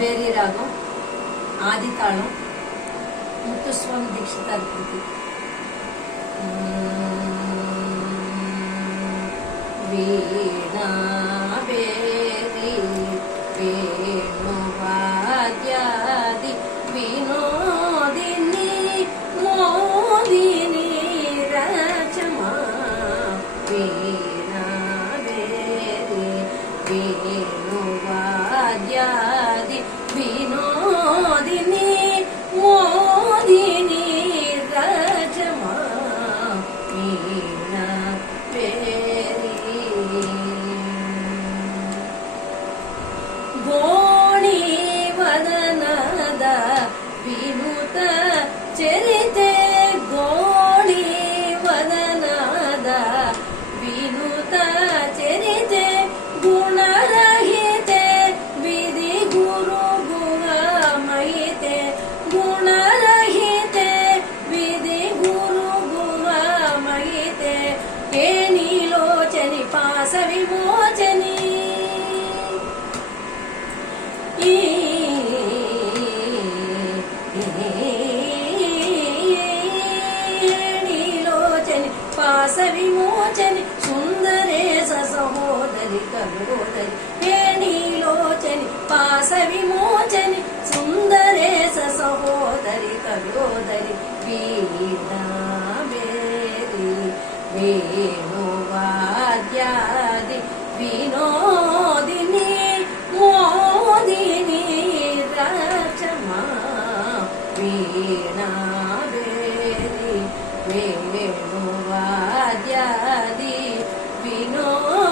ಬೇರಿ ರಾಗಂ ಆದಿತಾಳಂ ಮುತ್ತುಸ್ವಾಮಿ ದೀಕ್ಷಿತಾರ್ ಕೃತಿ. ವೀಣಾ ಬೇರಿ ವೇಣುವಾದ್ಯಾದಿ ವಿನೋದಿನಿ ಮೋದಿನಿ ರಚಮಾ. ವೀಣಾ ಬೇರಿ ವೇಣುವಾದ್ಯಾದಿ ವಿನೋದಿನಿ ಮೋದಿನಿ ರಚಮಾ. ವೀಣಾ ಬೇರಿ ಗೋಣಿ ವದನದ ವಿನುತ ಚರಿತೆ. ಗೋಣಿ ವದನದ ವಿನುತ ಚರಿತೆ. ಗುಣರಹಿತೆ ವಿಧಿ ಗುರು ಗುಹಮಹಿತೆ. ಗುಣರಹಿತೆ ವಿಧಿ ಗುರು ಗುಹಮಹಿತೆ. ಕೇಣಿಲೋಚನಿ ಪಾಸ ವಿಮೋಚನಿ. ನೀಲೋಚನಿ ಪಾಸ ವಿಮೋಚನಿ ಸುಂದರೇಶ ಸಹೋದರಿ ಕಲೋದರಿ. ನೀಲೋಚನಿ ಪಾಸ ವಿಮೋಚನಿ ಸುಂದರೇಶ ಸಹೋದರಿ ಕಲೋದರಿ. ವೀಣಾ ಬೇರಿ ವೇಣುವಾದ್ಯಾದಿ ವಿನೋದಿನಿ ಮೋದಿನಿ ರಚಮಾ. ವೀಣಾ ಬೇರಿ ವೇಣುವಾದ್ಯಾದಿ ವಿನೋದಿನಿ.